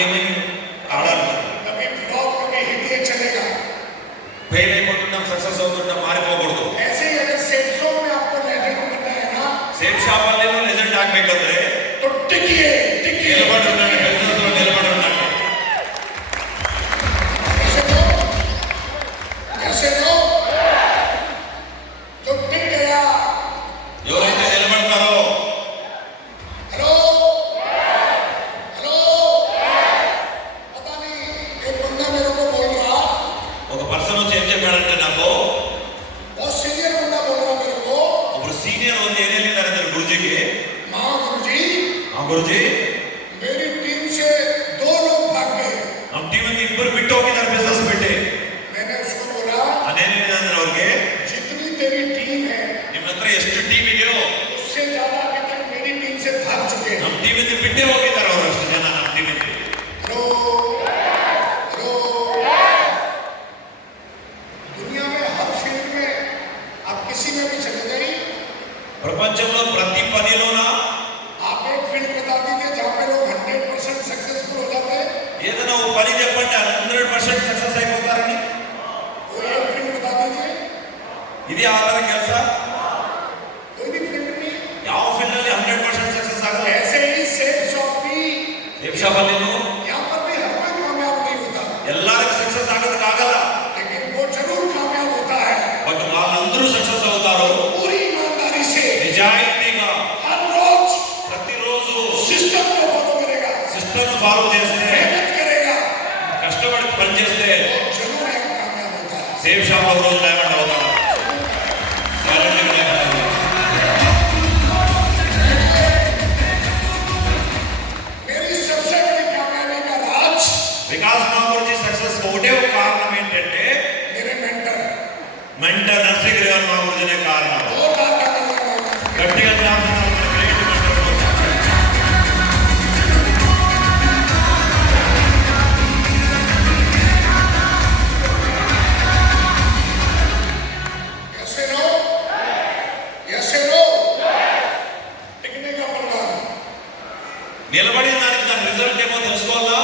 నాకేమీ ఆడాలి. कभी फ्लॉप कभी हिट ये चलेगा. ఫెయిల్ అయిపోతుంటాం, సక్సెస్ అవుతుంటాం, మారిపోకూడదు. ऐसे ही अगर सेल्सों में आपको लेजेंड बनना है ना, ಸೇಫ್ ಶಾಪ್ ಅಲ್ಲಿ ಲೆಜೆಂಡ್ ಆಗ್ಬೇಕಂದ್ರೆ तो टिकिए टिकिए. నిలబడి ఉండండి, బిజినెస్ లో నిలబడి ఉండండి. ऐसे लो जो टिक गया. ఎవరైతే నిలబడతారో हेलो हेलो, पता नहीं एक बंदा मेरे को बोल रहा, ఒక పర్సన్ వచ్చి ఏం చెప్పాడంటే నాకు, बहुत सीनियर बंदा बोल रहा मेरे को, ಒಬ್ರು ಸೀನಿಯರ್ ಒಂದು ಏನ್ ಹೇಳಿದ್ದಾರೆ ಗುರುಜಿಗೆ, हाँ गुरुजी ಆ ಗುರುಜಿ मेरी टीम से 2 लोग भाग गए. ನಮ್ಮ ಟೀಮ್ ಅಲ್ಲಿ ಇಬ್ಬರು ಬಿಟ್ಟು ಹೋಗಿದ್ದಾರೆ ಬಿಸ್ನೆಸ್ ಬಿಟ್ಟು. मैंने उसको बोला, ಅದೇನ್ ಹೇಳಿದ್ರೆ ಅವ್ರಿಗೆ, जितनी तेरी टीम है ನಿಮ್ಮ ಹತ್ರ ಎಷ್ಟು ಟೀಮ್ ಇದೆಯೋ उससे ज्यादा अभी तक मेरी टीम से भाग चुके हैं. ನಮ್ಮ ಟೀಮ್ ಇಂದ ಬಿಟ್ಟೇ ಹೋಗಿದ್ದಾರೆ ಅವರು, ಅಷ್ಟು ಜನ ನಮ್ಮ ಟೀಮ್ ಇಂದ. हेलो हेलो, दुनिया में हर फील्ड में आप किसी में भी चले जाइए, ప్రపంచంలో ప్రతి పనిలోన आप एक फील्ड बता दीजिए जहाँ पे लोग 100% सक्सेसफुल हो जाते हैं. ఏదైనా ఒక పని చెప్పండి 100% సక్సెస్ అయిపోతారని. कोई एक फील्ड बता दीजिए, ఇది ఆధార ಕೆಲಸ. कोई भी फील्ड में. ಯಾವ ಫೀಲ್ಡ್ ಅಲ್ಲಿ 100% ಸಕ್ಸಸ್ ಆಗಲ್ಲ. ऐसे ही सेल शॉप भी, ಸೇಫ್ ಶಾಪ್ ಅಲ್ಲಿ यहाँ पर भी हर कोई कामयाब नहीं होता, ಎಲ್ಲರಿಗೂ ಸಕ್ಸಸ್ ಆಗೋದಕ್ಕಾಗಲ್ಲ. लेकिन वो जरूर कामयाब होता है ಬಟ್ వాళ్ళందరూ సక్సెస్ అవుతారు पूरी ईमानदारी से, నిజాయితీగా, हर रोज ప్రతిరోజు सिस्टम को फॉलो करेगा, సిస్టమ్ ఫాలో చేస్తే, मेहनत करेगा, కష్టపడి పని చేస్తే वो जरूर एक कामयाब होता है. సేఫ్ షాప్ ఒక రోజు డైమండ్ అవుతారు. Guarantee diamond. मेरी सबसे बड़ी कामयाबी का राज వికాస్ నాగూర్జీ సక్సెస్ ఒకటే ఒక కారణం ఏంటంటే मेरे मेंटर, మెంటర్ నర్సింగ్ రేవన్ నాగూర్జీనే కారణం. और बात करना चाहूंगा. గట్టిగా జ్ఞాపకం మన గ్రేట్ మెంటర్. ऐसे लो, ऐसे लो, टिकने का परिणाम. నిలబడిన దానికి దాని రిజల్ట్ ఏమో తెలుసుకోవాలా.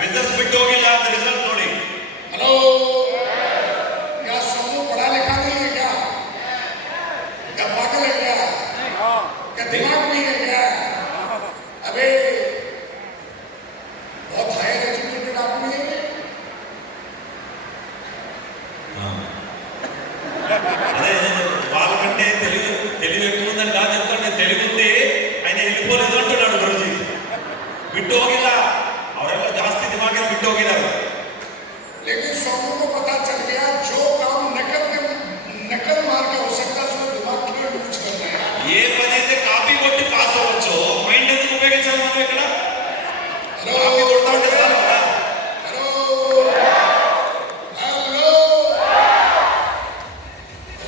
బిజినెస్ ಬಿಟ್ಟು ಹೋಗಿಲ್ಲ ಅಂತ ರಿಸಲ್ಟ್ ನೋಡಿ. हेलो, क्या समूह पढ़ा लिखा नहीं है क्या? क्या पागल है क्या? क्या दिमाग नहीं है क्या? अबे बहुत हायर एजुकेटेड आदमी है. అదే వాళ్ళకంటే తెలివి ఎక్కువ ఉందని కాదు చెప్తాను. తెలివి ఉంది, ఆయన వెళ్ళిపోలేదు అంటున్నాడు గురుజీ. ಬಿಟ್ಟು ಹೋಗಿಲ್ಲ, ಅವರೆಲ್ಲ ಜಾಸ್ತಿ ದಿಮಾಗೆ ಬಿಟ್ಟು ಹೋಗಿದ್ದಾರೆ. लेकिन समूह को पता चल गया जो काम नकल मार के हो सकता है उसमें दिमाग क्यों यूज करना है. ఏ పని అయితే కాపీ కొట్టి పాస్ అవ్వచ్చు, మైండ్ ఎందుకు ఉపయోగించాలి మనం ఇక్కడ? కాపీ కొడతా ఉంటే చాలు కదా. हेलो हेलो,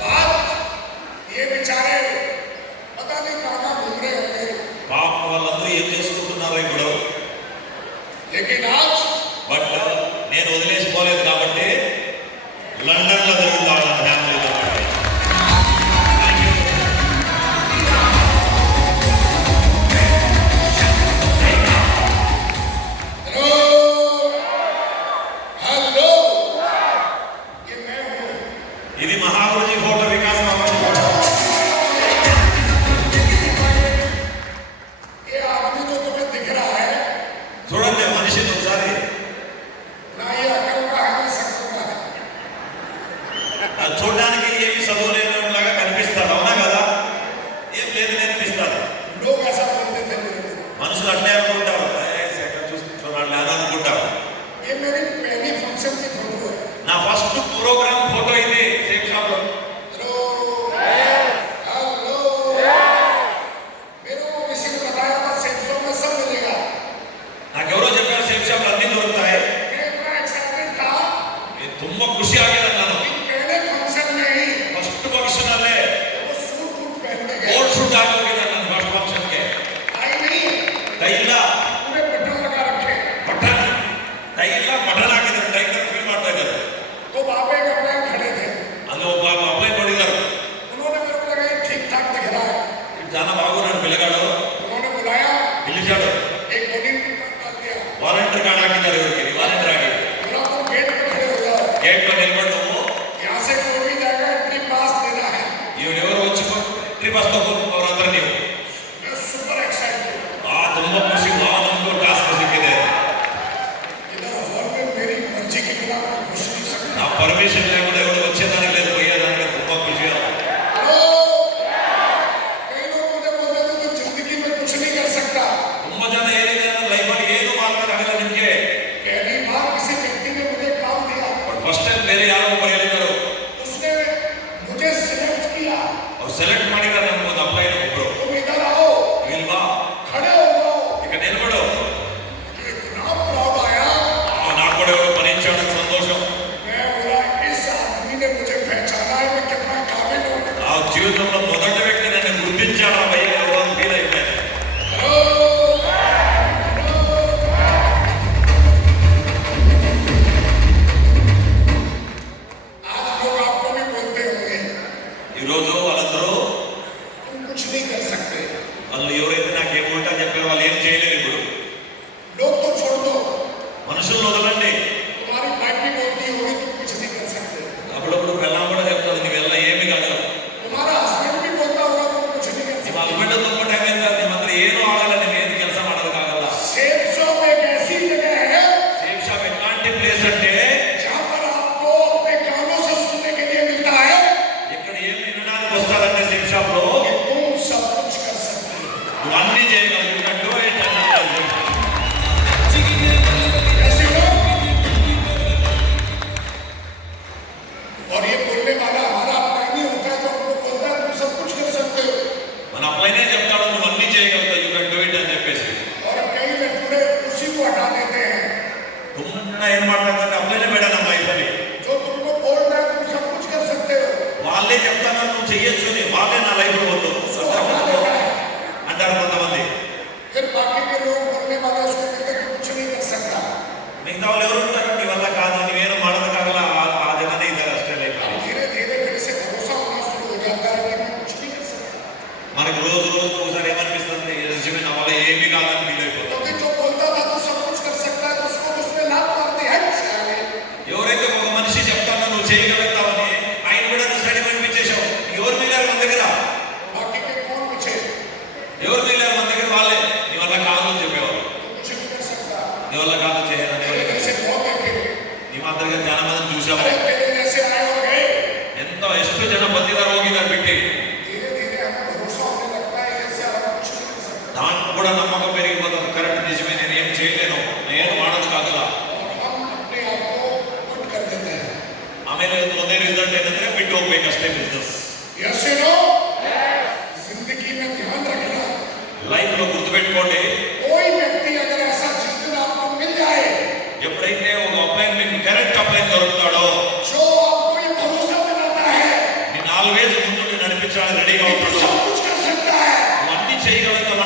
बात ये बेचारे पता नहीं कहाँ घूम रहे होंगे, పాప వాళ్ళందరూ ఏం చేసుకుంటున్నారో ఇప్పుడు. लेकिन आज బట్ నేను వదిలేసిపోలేదు కాబట్టి లండన్ లో జరుగుతా ఉన్న ఫ్యామిలీలో. हेलो हेलो, ये मैं हूँ. ఇది మహాగురుజీ ఫోటో, వికాస్ నాగూర్జీ ఫోటో. ये आदमी जो तुम्हें दिख रहा है చూడండి మనిషిని ఒకసారి. ना ये अकल का है ना शकल का है. చూడడానికి ఏమి చదువు లేనిలాగా కనిపిస్తాడు, అవునా కదా? ఏం లేదు నేర్పిస్తాడు. लोग ऐसा बोलते थे मेरे को. మనుషులు అట్లే అనుకుంటారు, ఎక్కడ చూస్తున్నాడు అని అనుకుంటారు. ये मेरी पहली फंक्शन की फोटो है. నా ఫస్ట్ ప్రోగ్రామ్ ఫోటో ఇది సేఫ్ షాప్ లో. हेलो हेलो, मेरे को किसी ने बताया था सेल्सों में सब मिलेगा. నాకెవరో చెప్పారు సేఫ్ షాప్ లో అన్ని దొరుకుతాయి. मैं इतना एक्साइटेड था నేను ತುಂಬಾ ಖುಷಿ ಆಗಿದೆ ನಾನು. कि पहले फंक्शन में ही ಫಸ್ಟ್ ಫಂಕ್ಷನ್ ಅಲ್ಲೇ वो सूट वूट पहनने गए. ಕೋಟ್ ಶೂಟ್ ಹಾಕೋಗಿದ್ದೆ ನಾನು ಫಸ್ಟ್ ಫಂಕ್ಷನ್ ಗೆ. आई नहीं, ತೈಲ पूरे बटन लगा रखे. ಬಟನ್, ತೈಲ ಬಟನ್ ಹಾಕಿದ್ದಾರೆ, ಟೈಗರ್ ಫೀಲ್ ಮಾಡ್ತಾ ಇದ್ದಾರೆ. तो वहाँ पे एक अपने खड़े थे. ಅಲ್ಲಿ ಒಬ್ಬ ಅಪ್ಲೈ ಮಾಡಿದ್ದಾರೆ. उन्होंने मेरे को लगा ये ठीक ठाक दिख रहा है. ಜನ ಬಾಗುನಾಡು ಬೆಲೆಗಾಡು उन्होंने बुलाया, పిలిచాడు. एक वॉलंटियर डाल दिया. వాలంటీర్ గేట్ లో నిలబడి నువ్వు यहाँ से कोई भी जाएगा एंट्री पास देना है ఎవరెవరు వచ్చి ట్రిప్ వస్తావు ಅವರಂದ್ರೆ ನೀವು मैं सुपर एक्साइटेड ತುಂಬಾ ಖುಷಿ ನಮ್ಗೂ ಟಾಸ್ಕ್ ಸಿಕ್ಕಿದೆ इधर हॉल में मेरी मर्जी के बिना मैं घुस नहीं सकता నా పర్మిషన్ లేకుండా ఎవరు వచ్చేదానికి లేదు పోయేదానికి ತುಂಬಾ ఖుషి हेलो कई लोग मुझे बोलते थे तो जिंदगी में कुछ नहीं कर सकता ತುಂಬಾ ಜನ ಏನಿದೆ ಅಂದ್ರೆ ಲೈಫ್ ಅಲ್ಲಿ ಏನು ಮಾಡೋಕ್ಕಾಗಲ್ಲ ನಿಮ್ಗೆ पहली बार किसी व्यक्ति ने मुझे काम दिया ಬಟ್ ಫಸ್ಟ್ ಟೈಮ್ ಬೇರೆ ಯಾರೋ ಒಬ್ಬರು ಹೇಳಿದರು उसने मुझे सिलेक्ट किया ಅವ್ರು ಸೆಲೆಕ್ಟ್ ಮಾಡಿದ್ದಾರೆ ನಮ್ಗೊಂದು ಅಪ್ಲೈ ಒಬ್ರು तुम इधर आओ ಇಲ್ವಾ खड़े हो जाओ ఇక నిలబడు मुझे इतना प्राउड आया నాకు కూడా ఎవరో పనించడం సంతోషం मैं बोला इस आदमी ने मुझे पहचाना है मैं कितना काबिल हूँ నా జీవితంలో మొదటి వ్యక్తి నన్ను గుర్తించాడు భయ్య ఎవరో అని ఫీల్ అయిపోయాను आज लोग आपको भी बोलते होंगे ఈరోజు వాళ్ళందరూ तुम कुछ नहीं कर सकते వాళ్ళు ఎవరైతే నాకు ఏమంటా చెప్పారో వాళ్ళు ఏం చేయలేరు ఇప్పుడు लोग तो छोड़ दो మనుషులను వదలండి तुम्हारी वाइफ भी बोलती होगी तुम कुछ नहीं कर सकते అప్పుడప్పుడు వెళ్ళాం కూడా చెప్తాను నీ వల్ల ఏమి కాదు तुम्हारा हस्बैंड भी बोलता होगा तुम कुछ नहीं कर ನಿಮ್ಮ सकते ಹಸ್ಬೆಂಡ್ ತುಂಬ ಟೈಮ್ ಇಲ್ಲ ನಿಮ್ಮ ಹತ್ರ ಏನು ಆಗಲ್ಲ ನೀವು ಏನು ಕೆಲಸ ಮಾಡೋದಕ್ಕಾಗಲ್ಲ सेफ शॉप एक ऐसी जगह है ಸೇಫ್ ಶಾಪ್ ಎట్లాంటి ప్లేస్ అంటే जहाँ पर आपको अपने कानों से सुनने के लिए मिलता है ఇక్కడ ఏమి వినడానికి వస్తారంటే సేఫ్ షాప్ లో कि तुम सब कुछ कर सकते हो నువ్వు అన్ని చేయగలుగుతాడు ఏంటంటే ऐसे लोग और ये बोलने वाला हमारा अपना नहीं होता है जो हमको बोलता है तुम सब कुछ कर सकते हो మన అప్లైనే చెప్తాడు నువ్వు అన్ని చేయగలుగుతావు యూ కెన్ డూ ఇట్ అని చెప్పేసి और कई लोग पूरे उसी को हटा देते हैं ತುಂಬ ಏನ್ ಮಾಡ್ತಾರೆ అప్లైనే ಬೇಡ ನಮ್ಮ లైఫ్ని जो तुमको बोल रहा है तुम सब कुछ कर सकते हो వాళ్ళే చెప్తాను నువ్వు చెయ్యొచ్చు అని వాళ్ళే నా లైఫ్లో వద్దు वो हटा देता है అంటారు కొంతమంది फिर बाकी के लोग बोलने वाले उसको कहते हैं, कुछ नहीं कर सकता మిగతా వాళ్ళు ఎవరు ఉంటారు నీ వల్ల కాదు నువ్వేನು ಮಾಡೋದಕ್ಕಾಗಲ್ಲ ಆ ಜನನೇ ಇದ್ದಾರೆ ಅಷ್ಟೇ ಲೈಫ್ धीरे धीरे फिर से भरोसा होना शुरू हो जाता है कि मैं कुछ नहीं कर सकता మనకు రోజు రోజు ఒకసారి ఏమనిపిస్తుంది నిజమే నా వల్ల ఏమీ కాదని ఫీల్ అయిపోతుంది क्योंकि जो बोलता था तो सब कुछ कर सकता है तो उसको तो उसने लात मार दी है ఎవరైతే ఒక మనిషి చెప్తానో నువ్వు చేయగలుగుతావని ఆయన కూడా నువ్వు సైడ్ పంపించేశావు ఎవరు మిగిలారు మన దగ్గర बाकी के कौन पूछे ఎవరు మిగిలారు మన దగ్గర వాళ్ళే నీ వల్ల కాదు అని చెప్పేవారు तो कुछ नहीं कर सकता నీ వల్ల కాదు చేయాలని तेरे जैसे बहुत देखे నీ మాదిరిగా చాలా మందిని చూసాము अरे तेरे जैसे आए और गए ಎಷ್ಟು ಜನ ಬಂದಿದ್ದಾರೆ ಹೋಗಿದ್ದಾರೆ ಬಿಟ್ಟು धीरे धीरे हमें भरोसा होने लगता है ऐसे और कुछ नहीं कर सकता దానికి కూడా నమ్మకం పెరిగిపోతుంది కరెక్ట్ నిజమే నేను ఏం చేయలేను నేను ಮಾಡೋದಕ್ಕಾಗಲ್ಲ और हम अपने आप को पुट कर देते हैं ಆಮೇಲೆ ಒಂದೇ ರಿಸಲ್ಟ್ ಏನಂದ್ರೆ ಬಿಟ್ಟು ಹೋಗ್ಬೇಕಷ್ಟೇ ಬಿಸ್ನೆಸ್ ऐसे नो जिंदगी में ध्यान रखना లైఫ్ లో గుర్తుపెట్టుకోండి कोई व्यक्ति अगर ऐसा जिस दिन आपको मिल जाए ఎప్పుడైతే ఒక అప్లైన్ మీకు కరెక్ట్ అప్లైన్ దొరుకుతాడో जो आपको ये भरोसा दिलाता है నేను ఆల్వేస్ ముందు నడిపించడానికి రెడీగా कि ఉంటాడు सब कुछ कर सकता है నువ్వు అన్ని చేయగలుగుతావు